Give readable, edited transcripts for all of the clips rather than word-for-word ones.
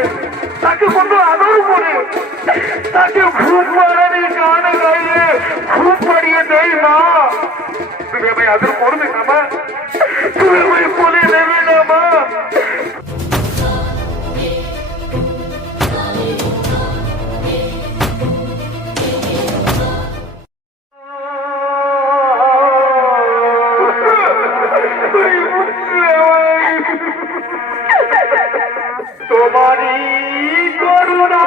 তুলে তাকে কত আদর করে তাকে ঘুম পাড়ানি গান গাইয়ে ঘুম পাড়িয়ে দেয় মা। তুমি আমায় আদর করবে না মা? তুমি আমায় কোলে নেবে না মা? তোমারই করুণা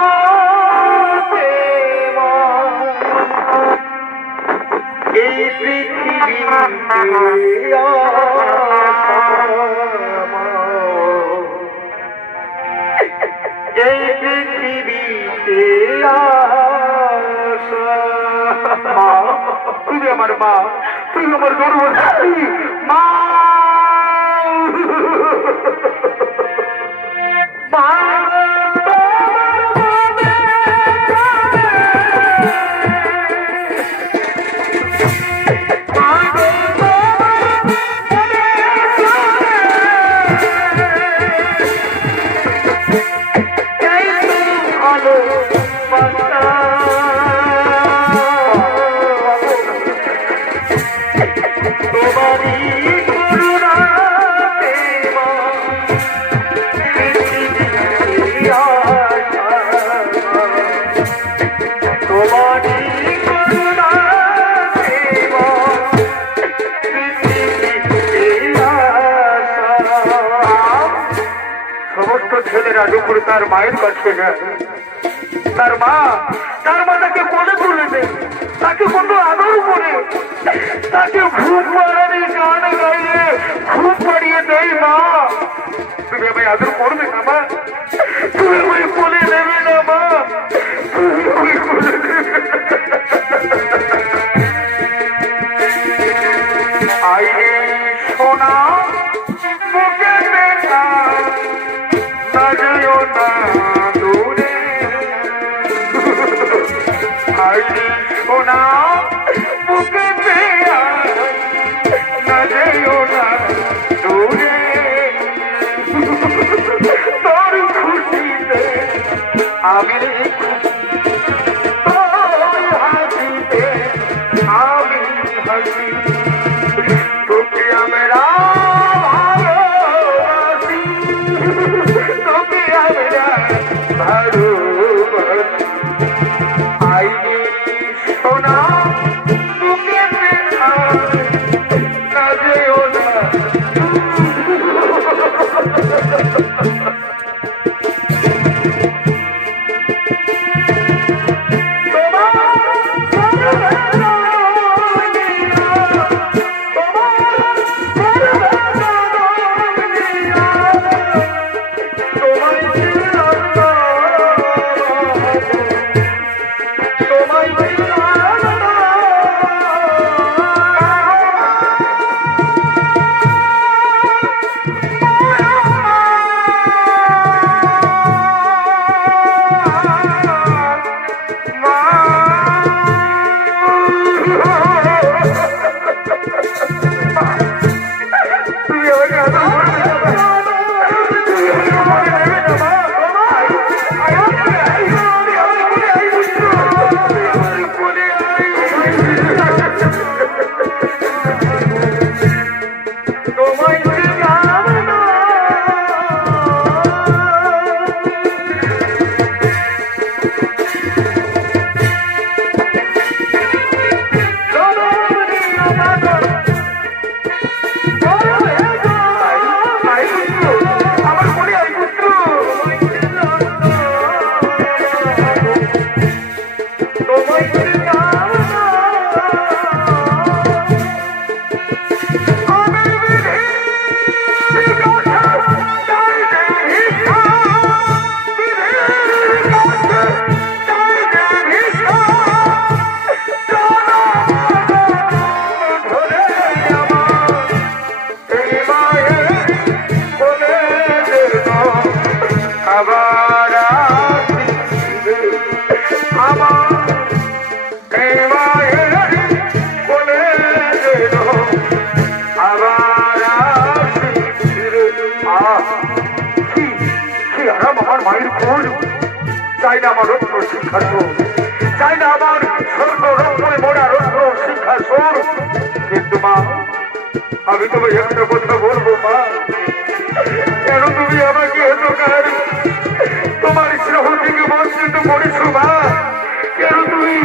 এই পৃথিবী এই পৃথিবীতে তুমি আমার মা, তুমি আমার গর্ভধারী মা। ছেলেরা দুপুরে তার মায়ের কাছে যায়, তার মা তাকে কোলে তুলে দেয়, তাকে কত আদর করে তাকে ঘুম পাড়ানি গান গাইয়ে ঘুম পাড়িয়ে দেয় মা। তুমি আমায় আদর করবে না মা? তুমি আমায় কোলে নেবে না মা? তুমি আমায় কোলে নেবে? আইরে সোনা বুকে দেখা না যেও না দূরে, আইরে সোনা বুকে দেখা না যেও না দূরে, তোর খুশিতে আমি তোর হাসিতে আমি হাসি, তোকে আমরা ভালোবাসি, তোকে আমরা ভালোবাসি। আইনি সোনা তোকে দেখা না যেও না। আমার মনে হয় পুত্র আমার মায়ের কোল, চাই না আমার রত্ন সিংহাসন, চাই না আমার স্বর্ণ রত্নে মোড়া রত্ন সিংহাসন। কিন্তু মা, আমি তোমায় একটা কথা বলবো মা, কেন তুমি আমাকে এত কার তোমার স্নেহ থেকে বঞ্চিত করেছো মা? কেন তুমি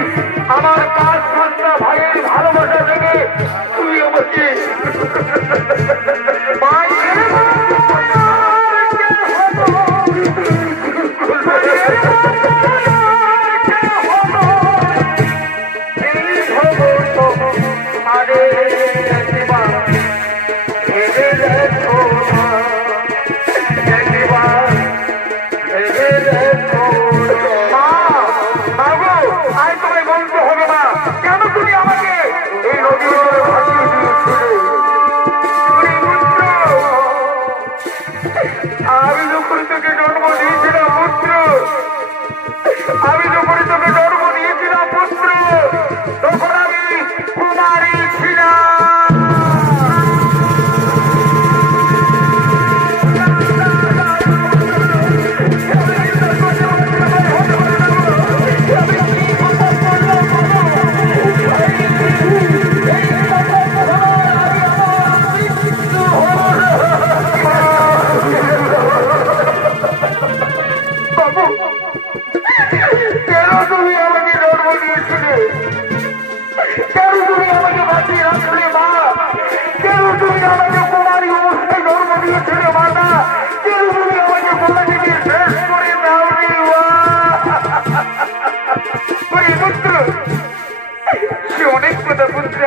আমার 5-5টা ভাইয়ের ভালোবাসা থেকে তুমি আমাকে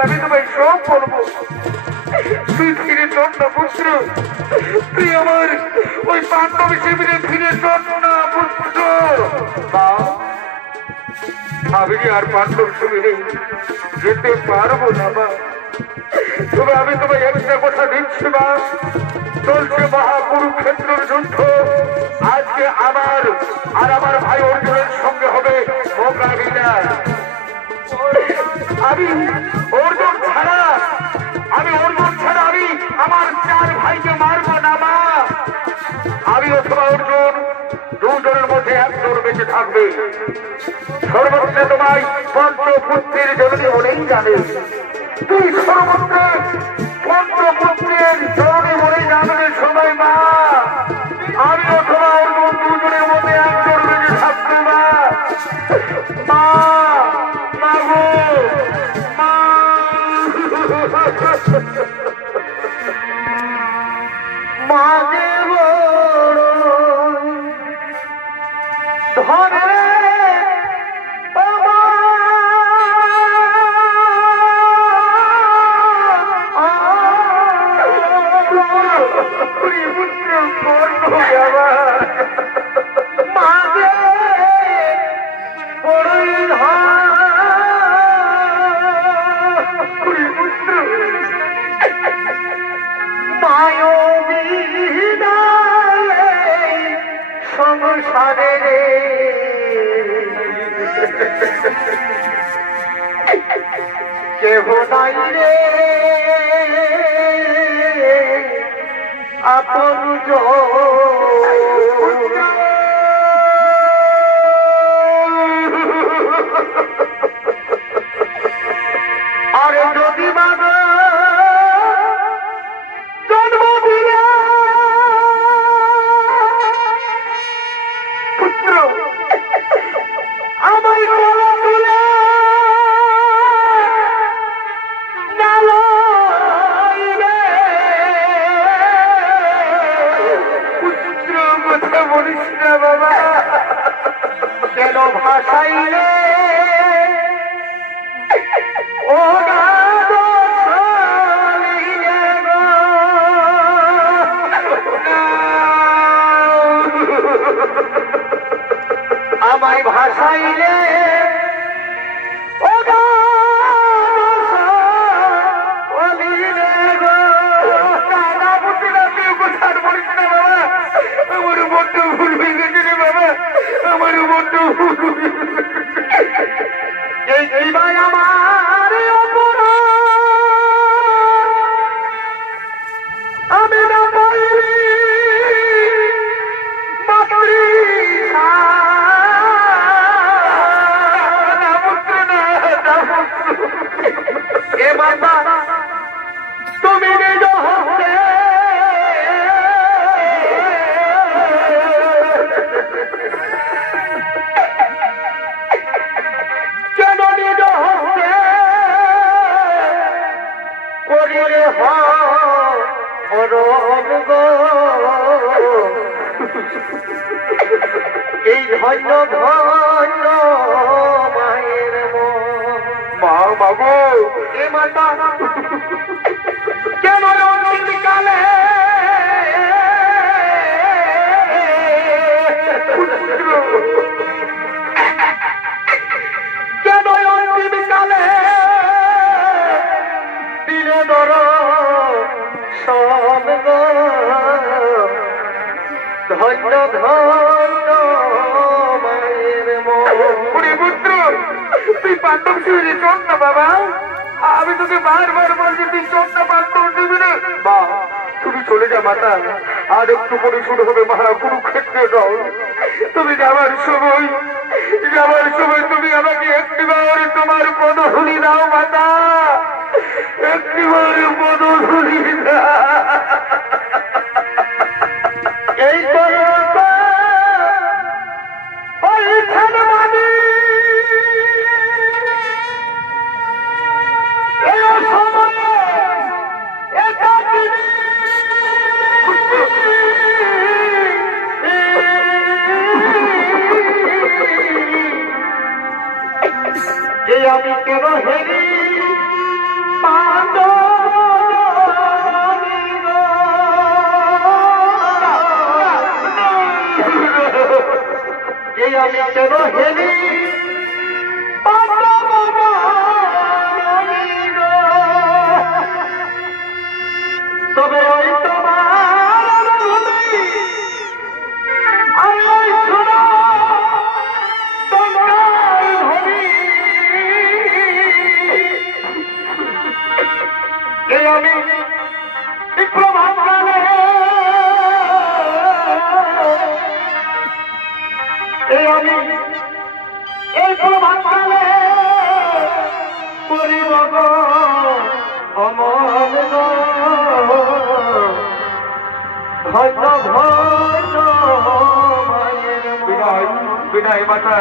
আমি তোমায় সব বলবো। তুই ফিরে চল না পুত্র, তুই আমার ওই পাণ্ডব শিবিরে ফিরে চল না পুত্র। আমি আর পাণ্ডব শিবিরে যেতে পারবো না মা, তবে আমি তোমায় একটা কথা দিচ্ছি মা, চলছে মহাকুরুক্ষেত্রের যুদ্ধ। আজকে আমার আর আমার ভাই অর্জুনের সঙ্গে হবে মোকাবিলা। আমি অর্জুন ছাড়া আমি আমার 4 ভাইকে মারবো না মা। আমি অথবা অর্জুন, দুজনের মধ্যে একজন বেঁচে থাকবে। সর্বত্র তোমায় পঞ্চপুত্রের জননী বলেই জানে, তুই সর্বত্রে পঞ্চপুত্রের জননী বলেই জানবে সবাই মা। আমি অথবা অর্জুন, দুজনের মধ্যে একজন বেঁচে থাকবে মা। মা, মা গো, মা। মাঝে ধরে কেহ নাই রে আপন আরে যদি বাবা জন্ম দিলে পুত্র আমায় কোলে তুলে পুত্র কথা বলিস না বাবা, কেন ভাসাইলে ও আমায় ভাসাইলে আমি না পাইনি মাতৃ এই ধন্য ধন্য মায়ের মা বাবু এ মাতা কেন অন্তিম কালে কেন অন্তিম কালে দিলে ধর সব ধন্য ধন্য মায়ের পুরী পুত্র তুই পাণ্ডব শিবিরে চল না বাবা, আমি তোকে বারবার বলছি তুই চল না পাণ্ডব শিবিরে। মা তুমি চলে যা মাতা, আর একটু পরে শুরু হবে মহারা কুরুক্ষেত্রের রণ। তুমি যাবার সময় তুমি আমাকে একটিবার তোমার পদধূলি দাও মাতা, একটিবার পদধূলি দাও। এই ওইখানে মানি এই সময়ে একাকিনী যে আমি কেন হেরি আমি কেন হেরি তবে ওই তোমার আমি প্রভাব আমি এই প্রভাবকালে করিব অমল ধন্য ধন্য মায়ের বিদায় বিদায় মাতা।